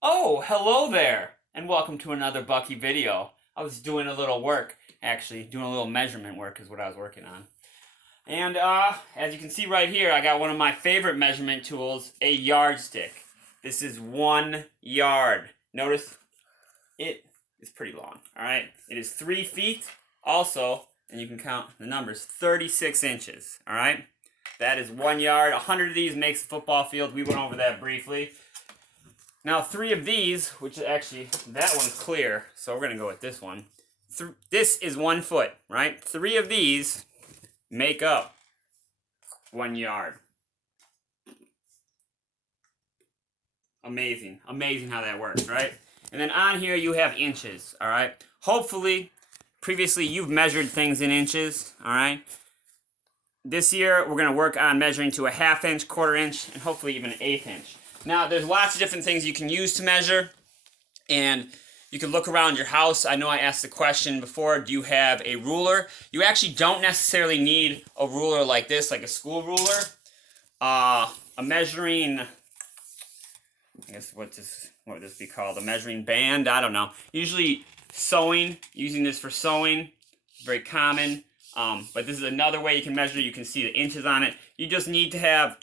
Oh, hello there, and welcome to another Bucky video. I was doing a little work, actually, doing a little measurement work is what I was working on. And as you can see right here, I got one of my favorite measurement tools, a yardstick. This is 1 yard. Notice it is pretty long, alright? It is 3 feet, also, and you can count the numbers, 36 inches, alright? That is 1 yard. 100 of these makes a football field. We went over that briefly. Now 3 of these, which actually, that one's clear, so we're going to go with this one. This is 1 foot, right? 3 of these make up 1 yard. Amazing. Amazing how that works, right? And then on here you have inches, all right? Hopefully, previously you've measured things in inches, all right? This year we're going to work on measuring to a 1/2 inch, 1/4 inch, and hopefully even an 1/8 inch. Now, there's lots of different things you can use to measure, and you can look around your house. I know I asked the question before, do you have a ruler? You actually don't necessarily need a ruler like this, like a school ruler. A measuring, I guess what would this be called? A measuring band? I don't know. Usually sewing, using this for sewing, very common. But this is another way you can measure. You can see the inches on it. You just need to have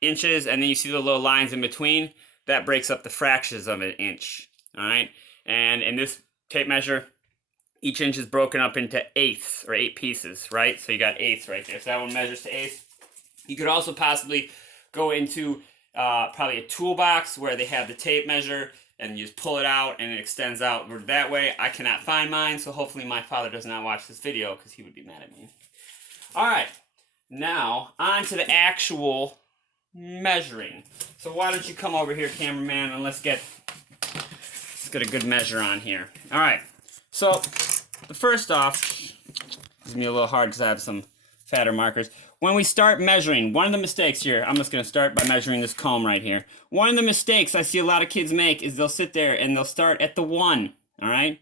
inches, and then you see the little lines in between. That breaks up the fractions of an inch. All right, and in this tape measure, each inch is broken up into eighths, or 8 pieces, right? So you got eighths right there. So that one measures to eighths. You could also possibly go into probably a toolbox where they have the tape measure, and you just pull it out and it extends out that way. I cannot find mine, so hopefully my father does not watch this video because he would be mad at me. All right, now on to the actual measuring. So why don't you come over here, cameraman, and let's get a good measure on here. All right, so the first off, it's me a little hard because I have some fatter markers. When we start measuring, one of the mistakes here, I'm just going to start by measuring this comb right here. One of the mistakes I see a lot of kids make is they'll sit there and they'll start at the 1, all right?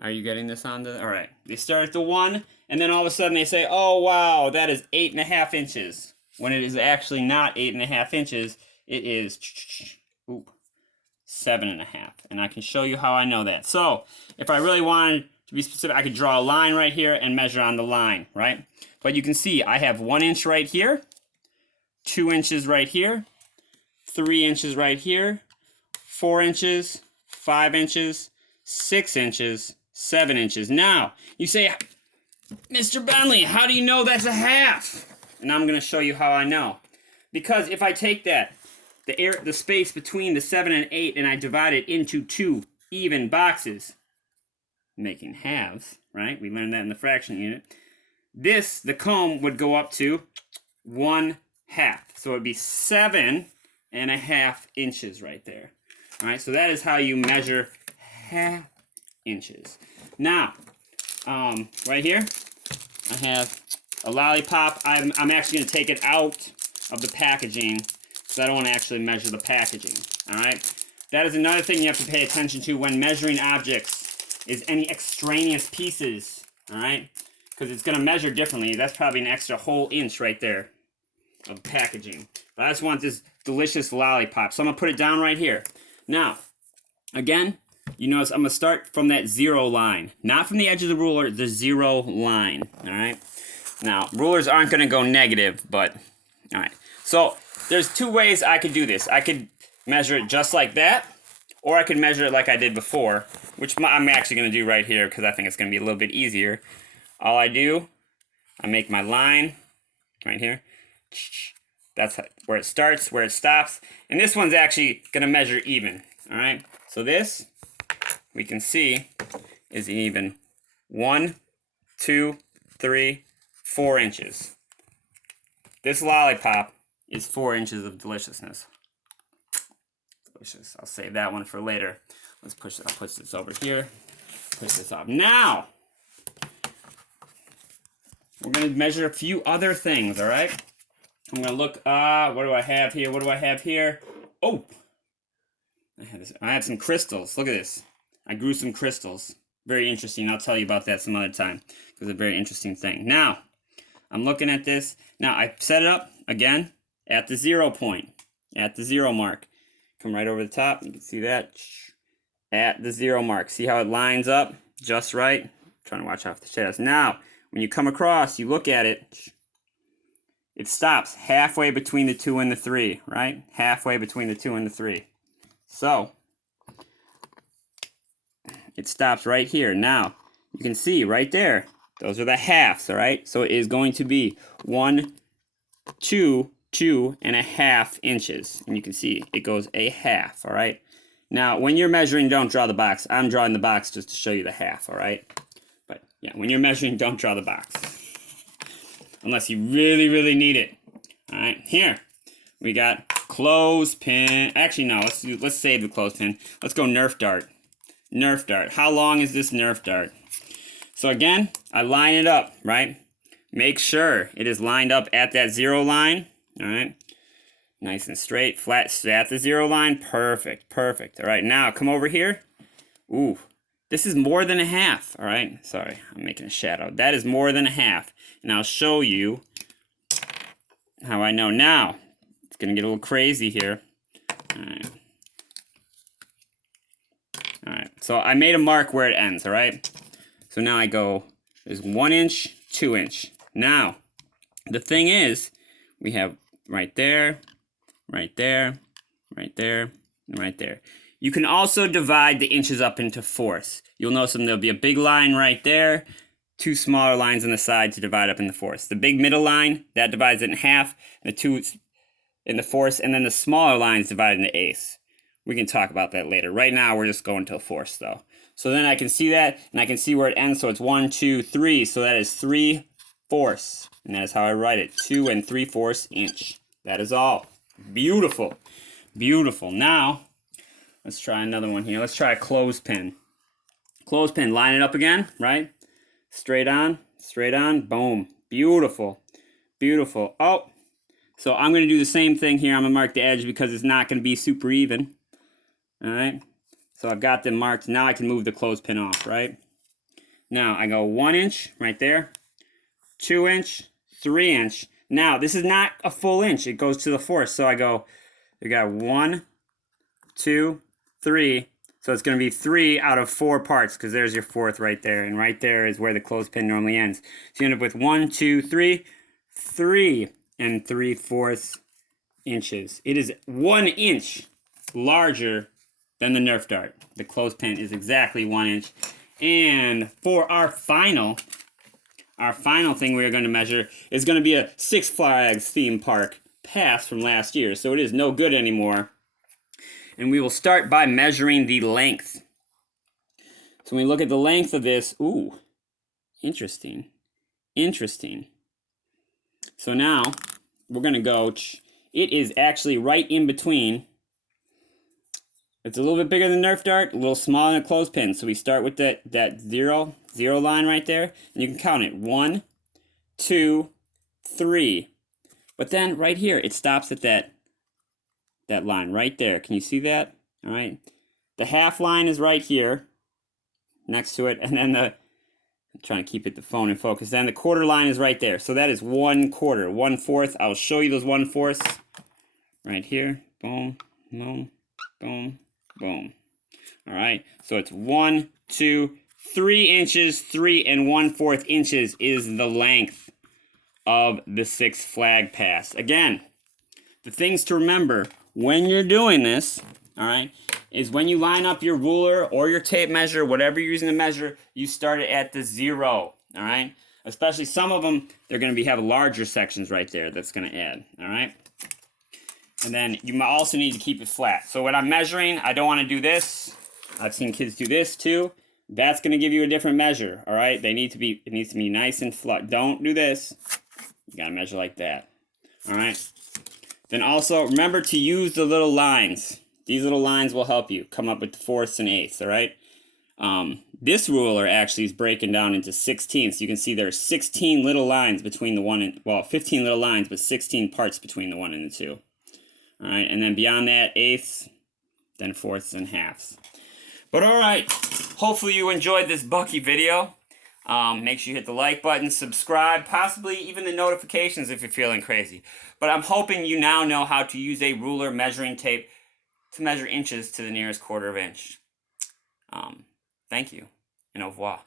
Are you getting this on the, all right. They start at the 1, and then all of a sudden they say, oh, wow, that is 8.5 inches. When it is actually not 8.5 inches, it is 7.5. And I can show you how I know that. So, if I really wanted to be specific, I could draw a line right here and measure on the line, right? But you can see I have 1 inch right here, 2 inches right here, 3 inches right here, 4 inches, 5 inches, 6 inches, 7 inches. Now, you say, Mr. Bentley, how do you know that's a half? And I'm going to show you how I know. Because if I take that, the space between the 7 and 8, and I divide it into 2 even boxes, making halves, right? We learned that in the fraction unit. The comb would go up to 1/2. So it would be 7.5 inches right there. All right, so that is how you measure 1/2 inches. Now, right here, I have a lollipop. I'm actually going to take it out of the packaging because I don't want to actually measure the packaging. All right, that is another thing you have to pay attention to when measuring objects, is any extraneous pieces. All right, because it's going to measure differently. That's probably an extra whole inch right there of packaging. But I just want this delicious lollipop, so I'm going to put it down right here. Now, again, you notice I'm going to start from that 0 line. Not from the edge of the ruler, the 0 line. All right? Now, rulers aren't going to go negative, but, all right. So, there's 2 ways I could do this. I could measure it just like that, or I could measure it like I did before, which I'm actually going to do right here because I think it's going to be a little bit easier. All I do, I make my line right here. That's where it starts, where it stops. And this one's actually going to measure even. All right? So this, we can see, is even 1, 2, 3, 4 inches. This lollipop is 4 inches of deliciousness. Delicious. I'll save that one for later. I'll push this over here. Push this off. Now, we're going to measure a few other things, all right? I'm going to look, what do I have here? What do I have here? Oh! I have some crystals. Look at this. I grew some crystals. Very interesting. I'll tell you about that some other time. It's a very interesting thing. Now, I'm looking at this. Now, I set it up, again, at the 0 point. At the 0 mark. come right over the top. You can see that at the 0 mark. See how it lines up just right? I'm trying to watch off the shadows. Now, when you come across, you look at it, it stops halfway between the 2 and the 3, right? Halfway between the 2 and the 3. So, it stops right here. Now, you can see right there, those are the halves, all right? So it is going to be 1, 2, 2.5 inches. And you can see it goes a half, all right? Now, when you're measuring, don't draw the box. I'm drawing the box just to show you the half, all right? But yeah, when you're measuring, don't draw the box. Unless you really, really need it. All right, here we got clothespin. Actually, no, let's save the clothespin. Let's go Nerf Dart. Nerf Dart. How long is this Nerf Dart? So again, I line it up, right? Make sure it is lined up at that 0 line, all right? Nice and straight, flat at the 0 line. Perfect, perfect. All right, now come over here. Ooh, this is more than a half, all right? Sorry, I'm making a shadow. That is more than a half. And I'll show you how I know. Now, it's going to get a little crazy here. All right. All right, so I made a mark where it ends, all right? So now I go, there's 1 inch, 2 inch. Now, the thing is, we have right there, right there, right there, and right there. You can also divide the inches up into fourths. You'll notice there'll be a big line right there, 2 smaller lines on the side to divide up into fourths. The big middle line, that divides it in half, the 2 in the fourths, and then the smaller lines divided into eighths. We can talk about that later. Right now, we're just going to fourths, though. So then I can see that, and I can see where it ends. So it's 1, 2, 3. So that is 3/4. And that is how I write it. 2 3/4 inch. That is all. Beautiful. Beautiful. Now, let's try another one here. Let's try a clothespin. Clothespin. Line it up again, right? Straight on. Straight on. Boom. Beautiful. Beautiful. Oh. So I'm going to do the same thing here. I'm going to mark the edge because it's not going to be super even. All right. So I've got them marked. Now I can move the clothespin off, right? Now I go 1 inch right there, 2 inch, 3 inch. Now this is not a full inch. It goes to the fourth. So I go, we got 1, 2, 3. So it's going to be 3 out of 4 parts because there's your fourth right there. And right there is where the clothespin normally ends. So you end up with 1, 2, 3, 3 3/4 inches. It is 1 inch larger than the Nerf Dart. The clothespin is exactly 1 inch. And for our final thing we are going to measure is going to be a Six Flags theme park pass from last year. So it is no good anymore. And we will start by measuring the length. So when we look at the length of this, ooh, interesting. Interesting. So now we're going to go, it is actually right in between. It's a little bit bigger than Nerf Dart, a little smaller than a clothespin. So we start with that zero line right there. And you can count it. 1, 2, 3. But then right here, it stops at that line right there. Can you see that? All right. The half line is right here next to it. And then I'm trying to keep the phone in focus. Then the quarter line is right there. So that is 1/4, 1/4. I'll show you those 1/4 right here. Boom, boom, boom, boom. All right. So it's 1, 2, 3 inches. 3 1/4 inches is the length of the Six Flag Pass. Again, the things to remember when you're doing this, all right, is when you line up your ruler or your tape measure, whatever you're using to measure, you start it at the 0, all right? Especially some of them, they're going to have larger sections right there that's going to add, all right? And then you also need to keep it flat. So when I'm measuring, I don't want to do this. I've seen kids do this too. That's going to give you a different measure, all right? It needs to be nice and flat. Don't do this. You got to measure like that, all right? Then also, remember to use the little lines. These little lines will help you come up with the fourths and eighths, all right? This ruler actually is breaking down into 16ths. You can see there are 16 little lines between the 1 and, well, 15 little lines, but 16 parts between the 1 and the 2. All right, and then beyond that, eighths, then fourths and halves. But all right, hopefully you enjoyed this Bucky video. Make sure you hit the like button, subscribe, possibly even the notifications if you're feeling crazy. But I'm hoping you now know how to use a ruler, measuring tape, to measure inches to the nearest quarter of inch. Thank you, and au revoir.